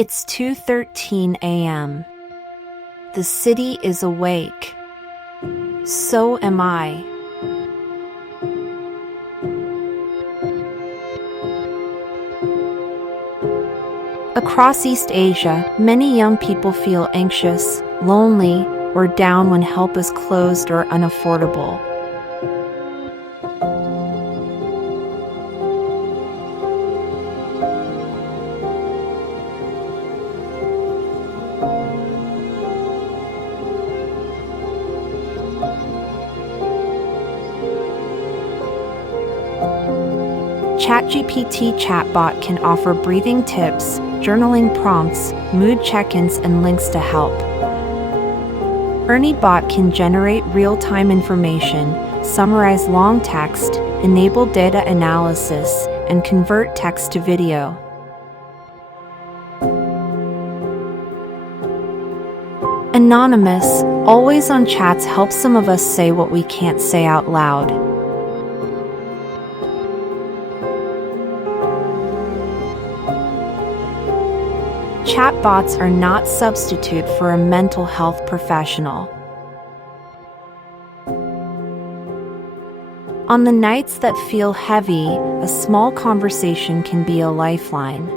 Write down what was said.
It's 2:13 a.m. The city is awake. So am I. Across East Asia, many young people feel anxious, lonely, or down when help is closed or unaffordable. ChatGPT chatbot can offer breathing tips, journaling prompts, mood check-ins, and links to help. ERNIE bot can generate real-time information, summarize long text, enable data analysis, and convert text to video. Anonymous, always-on chats help some of us say what we can't say out loud. Chatbots are not substitute for a mental health professional. On the nights that feel heavy, a small conversation can be a lifeline.